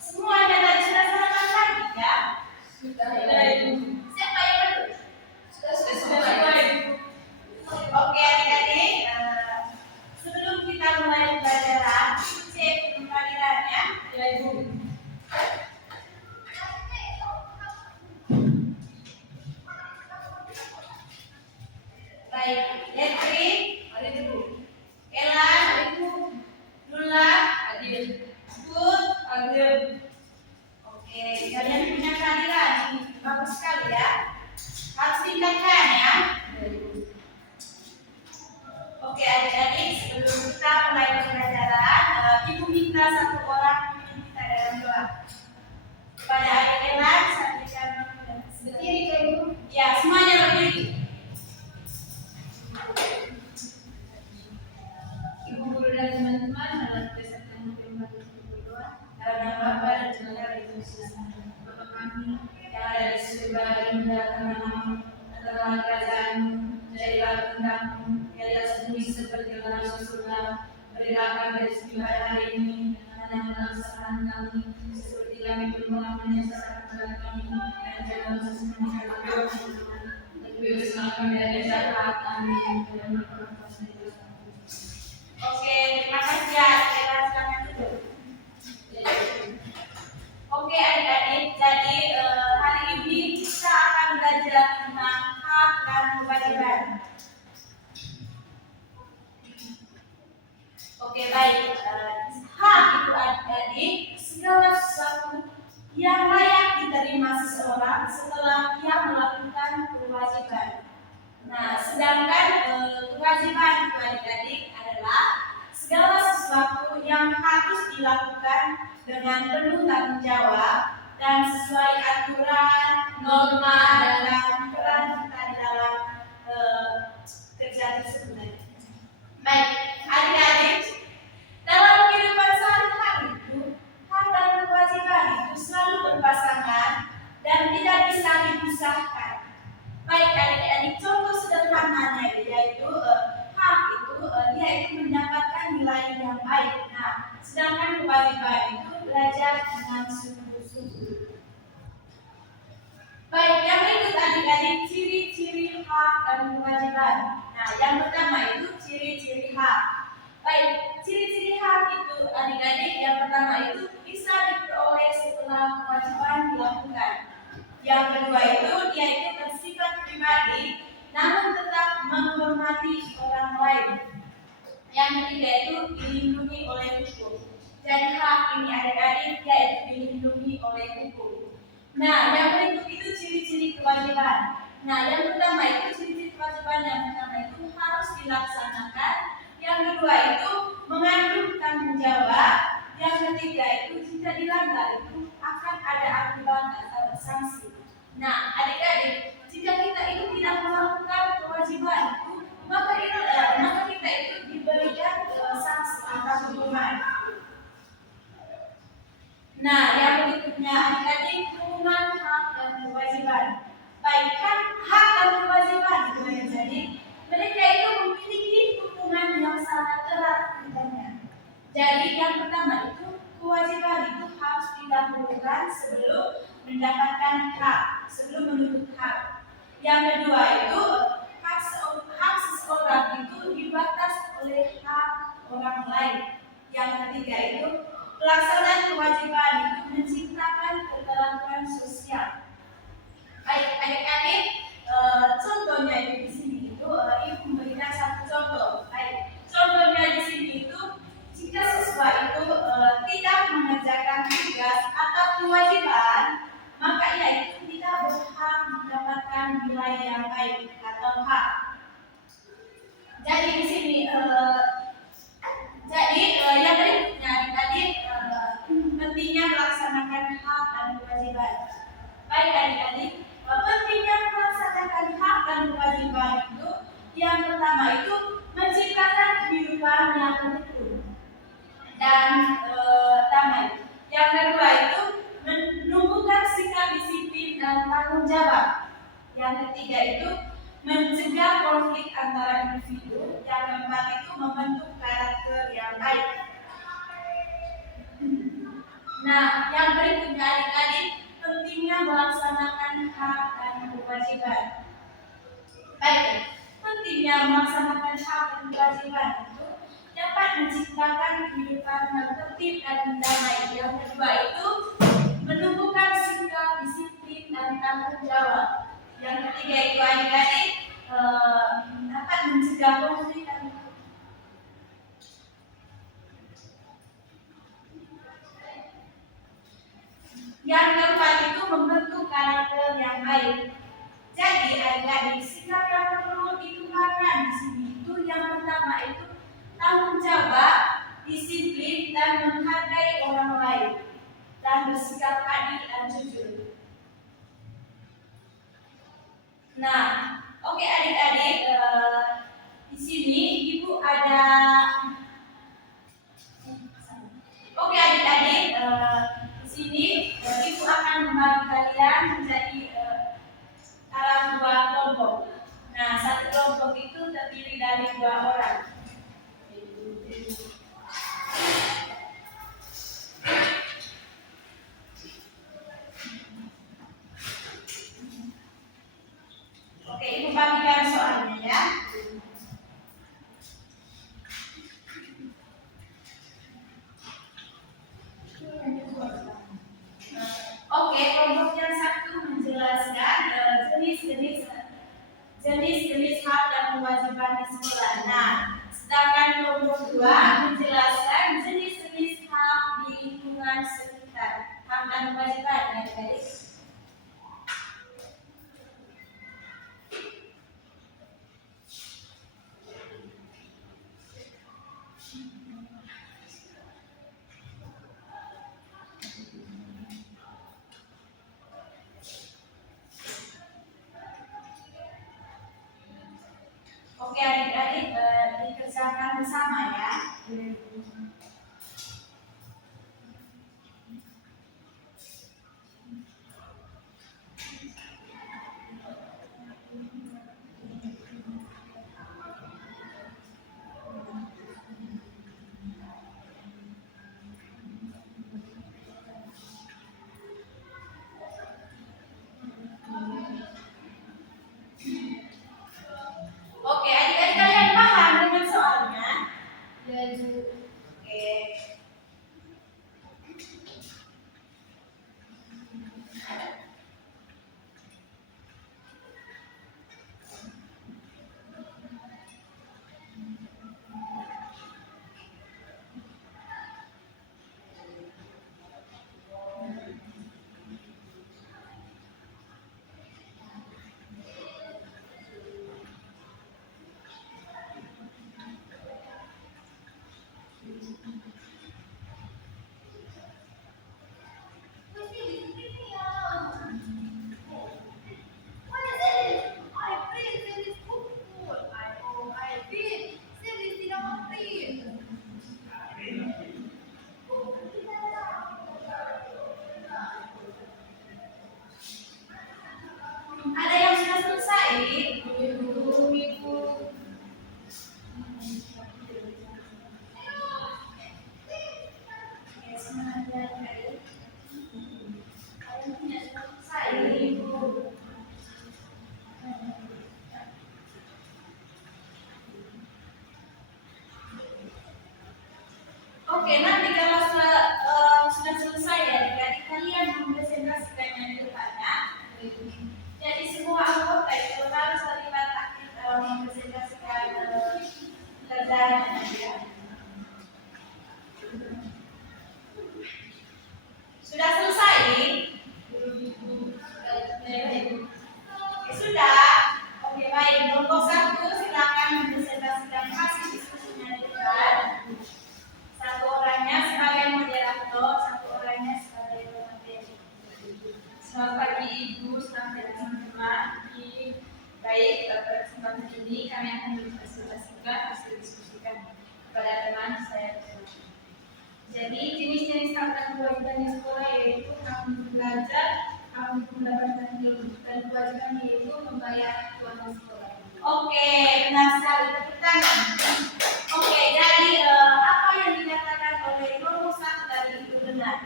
Semuanya tadi sudah sarapan lagi ya? Sudah. Siapa yang belum? Sudah. Oke adik-adik, sebelum kita mulai pembelajaran, cek pembelajarannya. Ya Ibu. Baik, Letri, Ada Ibu. Elan, Lula, Adil. Bud. Adil. Oke, kalian punya kehadiran ini bagus sekali ya. Harus tingkatkan ya. Ya Ibu. Oke adik-adik, sebelum kita mulai pembelajaran, Ibu minta satu orang pimpin kita dalam doa. Kepada adik Elan, sampaikan Berdiri ke Ibu. ya, semuanya berdiri. Ibu guru dan teman-teman dalam kesehatan yang berdoa. Dalam nama Bapa dan Putra dan Roh Kudus. Bapa kami Yang ada di surga, dimuliakan namamu, datanglah kerajaanmu, jadilah kehendakmu, di atas bumi seperti di dalam surga. Berilah kami rezeki pada hari ini, dan ampunilah kesalahan kami, seperti kami pun mengampuni kesalahan kami, dan jangan masuk ke dalam kegelapan, dan bebaskanlah kami dari jahat. Amin. Oke, terima kasih ya. Kita silakan duduk. Oke adik-adik, jadi hari ini kita akan belajar tentang hak dan kewajiban. Oke baik, hak itu adik-adik segala sesuatu yang layak diterima seseorang setelah ia melakukan kewajiban. Nah, sedangkan kewajiban itu adik-adik adalah segala sesuatu yang harus dilakukan dengan penuh tanggung jawab dan sesuai aturan, norma, dan peran kita di dalam kerja tersebut. Baik, adik-adik, dalam kehidupan sehari-hari itu, hak dan kewajiban itu selalu berpasangan dan tidak bisa dipisahkan. Baik adik-adik, contoh sederhananya yaitu hak itu dia itu mendapatkan nilai yang baik. Nah, sedangkan kewajiban itu belajar dengan sungguh-sungguh. Baik, yang berikut adik-adik ciri-ciri hak dan kewajiban. Nah, yang pertama itu ciri-ciri hak. Baik, ciri-ciri hak itu adik-adik yang pertama itu bisa diperoleh setelah kewajiban dilakukan. Yang kedua itu dia itu bersifat pribadi, namun tetap menghormati orang lain. Yang ketiga itu dilindungi oleh hukum. Jadi hak ini adik-adik dia itu dilindungi oleh hukum. Nah, yang berikut itu ciri-ciri kewajiban. Nah, yang pertama itu ciri-ciri kewajiban yang pertama itu harus dilaksanakan. Yang kedua itu mengandung tanggung jawab. Yang ketiga itu jika dilanggar itu akan ada aturan atau sanksi. Nah, adik-adik, jika kita itu tidak melakukan kewajiban itu, maka kita itu diberikan sanksi atau hukuman. Nah, yang berikutnya adik-adik hukuman hak dan kewajiban. Baik, kan hak dan kewajiban itu jadi mereka itu memiliki hukuman yang sangat erat tentunya. Jadi yang pertama itu kewajiban itu harus didahulukan sebelum mendapatkan hak, sebelum menuntut hak. Yang kedua itu hak seseorang itu dibatas oleh hak orang lain. Yang ketiga itu pelaksanaan kewajiban itu menciptakan keteraturan sosial. Baik, adik-adik, contohnya itu di sini itu ibu memberikan satu contoh. Baik, contohnya di sini itu jika siswa itu tidak mengerjakan tugas atau kewajiban, maka ia itu tidak berhak mendapatkan nilai yang baik atau hak. Jadi di sini yang berikutnya adik-adik pentingnya melaksanakan hak dan kewajiban. Baik adik-adik, pentingnya melaksanakan hak dan kewajiban itu yang pertama itu menciptakan kehidupan yang utuh dan damai. Yang kedua itu menumbuhkan sikap disiplin dan tanggung jawab. Yang ketiga itu mencegah konflik antara individu. Yang keempat itu membentuk karakter yang baik. Nah, yang berikutnya adik-adik, pentingnya melaksanakan hak dan kewajiban. Baik, pentingnya melaksanakan hak dan kewajiban itu dapat menciptakan kehidupan yang tertib dan damai. Yang kedua itu menumbuhkan sikap disiplin dan tanggung jawab. Yang ketiga itu adik-adik dapat mencegah konflik dan yang keempat itu membentuk karakter yang baik. Jadi adik-adik, sikap yang perlu dikembangkan di sini itu yang pertama itu tanggung jawab, disiplin dan menghargai orang lain dan bersikap adil dan jujur. Nah, oke adik-adik, di sini ibu ada. Oke adik-adik, di sini ibu akan membagi kalian menjadi dalam dua kelompok. Nah, satu kelompok itu terdiri dari 2 orang. Oke, ibu bagikan soalnya ya. Oke, kelompok yang satu menjelaskan jenis-jenis hak dan kewajiban di sekolah. Nah, sedangkan kelompok 2 menjelaskan jenis-jenis hak di lingkungan sekitar. Hak dan kewajiban ya, guys. Oke adik-adik, dikerjakan bersama ya.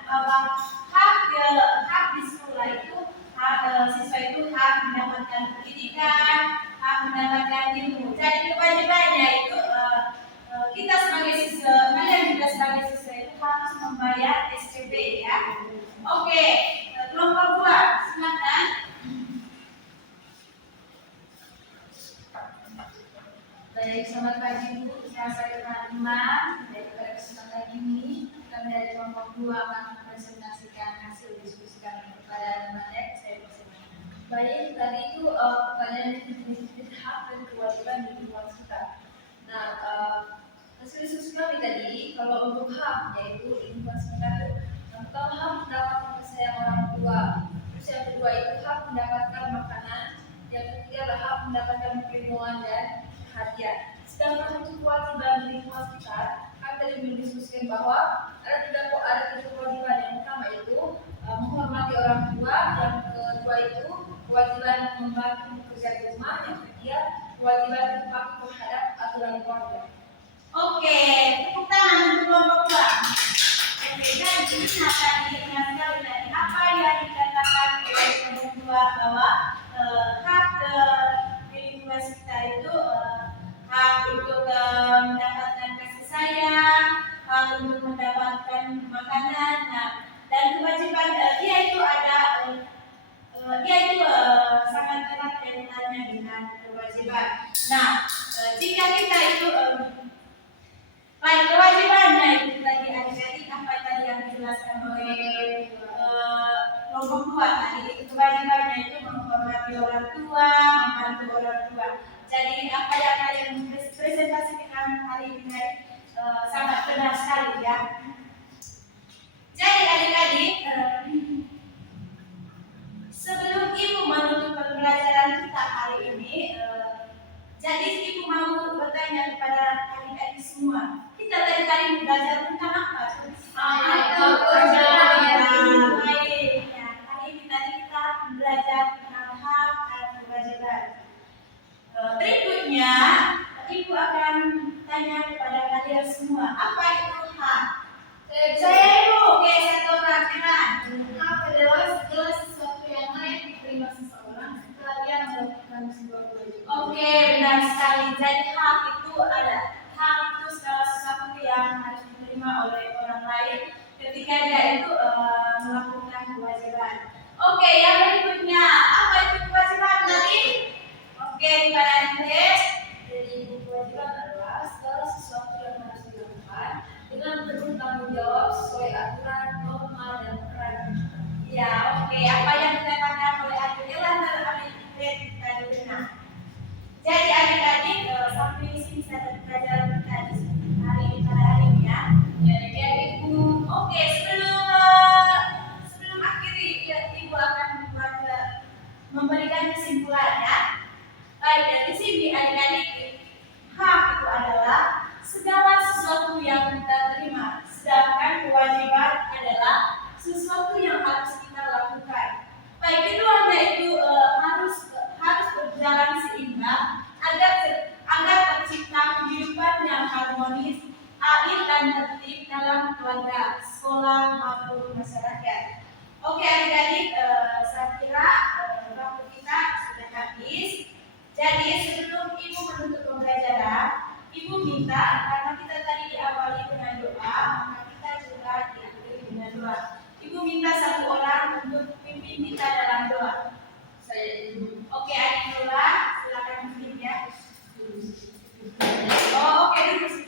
bahwa hak di sekolah itu siswa itu hak mendapatkan pendidikan, hak mendapatkan ilmu. Jadi kewajibannya itu kita sebagai siswa, kalian juga sebagai siswa itu harus membayar SPP ya. Oke, kelompok 2, silakan. Baik, selamat pagi Bu. Saya Fatima. Pada kesempatan ini, kami dari kelompok 2 akan mempresentasikan hasil diskusi kami kepada teman-teman. Saya persilakan. Baik, tadi itu pertanyaan yang hak dan kewajiban di lingkungan sekitar. Nah, hasil diskusi kami tadi, kalau untuk hak, yaitu di lingkungan sekitar itu, yang pertama hak mendapatkan kesayangan orang tua. Terus yang kedua itu hak mendapatkan makanan. Yang ketiga adalah hak mendapatkan perlindungan dan hadiah. Sedangkan untuk kewajiban di lingkungan sekitar, kami tadi mendiskusikan bahwa ada tiga kewajiban. Yang pertama itu menghormati orang tua, yang kedua itu kewajiban membantu pekerjaan di rumah, yang ketiga kewajiban berpatuh terhadap aturan keluarga. Oke, tepuk tangan untuk kelompok 2. Oke, dan ini tadi apa yang dikatakan oleh kelompok 2 bahwa hak di lingkungan sekitar itu hak untuk mendapatkan kasih sayang, hak untuk mendapatkan makanan, dan kewajiban dia itu sangat erat kaitannya dengan kewajiban. Nah, jika kita itu baik kewajibannya itu tadi adik-adik apa tadi yang dijelaskan oleh kelompok 2 tadi, kewajibannya itu menghormati orang tua, membantu orang tua. Jadi apa yang kalian presentasikan hari ini sangat benar sekali ya. Jadi adik-adik, sebelum ibu menutup pembelajaran kita hari ini, jadi ibu mau bertanya kepada adik-adik semua. Kita tadi belajar tentang apa? Baik. Ya, hari ini tadi kita belajar tentang hak dan kewajiban. Berikutnya, ibu akan tanya kepada kalian semua, apa itu hak? Saya ibu, oke, satu orang kenan. Hak adalah segala sesuatu yang layak diterima seseorang setelah dia melakukan sebuah kewajiban. Oke, benar sekali. Jadi hak itu segala sesuatu yang harus diterima oleh orang lain ketika dia itu melakukan kewajiban. Oke, yang berikutnya, apa itu kewajiban tadi? Oke, Pak. Jadi kewajiban adalah segala sesuatu yang harus dilakukan dengan penuh tanggung jawab sesuai aturan, norma, dan peraturan. Ya, oke. Apa yang dikatakan oleh Adela dan Adik tadi benar. Jadi adik-adik sampai di sini saya belajar kita hari ini ya. Ya, ibu. Oke, sebelum akhiri ibu akan memberikan kesimpulan ya. Baik, dari sini adik-adik, hak itu adalah segala sesuatu yang kita terima, sedangkan kewajiban adalah sesuatu yang harus kita lakukan. Baik, keduanya itu harus berjalan seimbang agar tercipta kehidupan yang harmonis, adil dan tertib dalam keluarga, sekolah maupun masyarakat. Oke adik-adik, saya kira waktu kita sudah habis. Jadi sebelum ibu menutup pembelajaran, ibu minta karena kita tadi diawali dengan doa, maka kita juga diakhiri dengan doa. Ibu minta satu orang untuk pimpin kita dalam doa. Saya ibu. Oke, adik Lola, silakan pimpin ya. Oh, oke, duduk.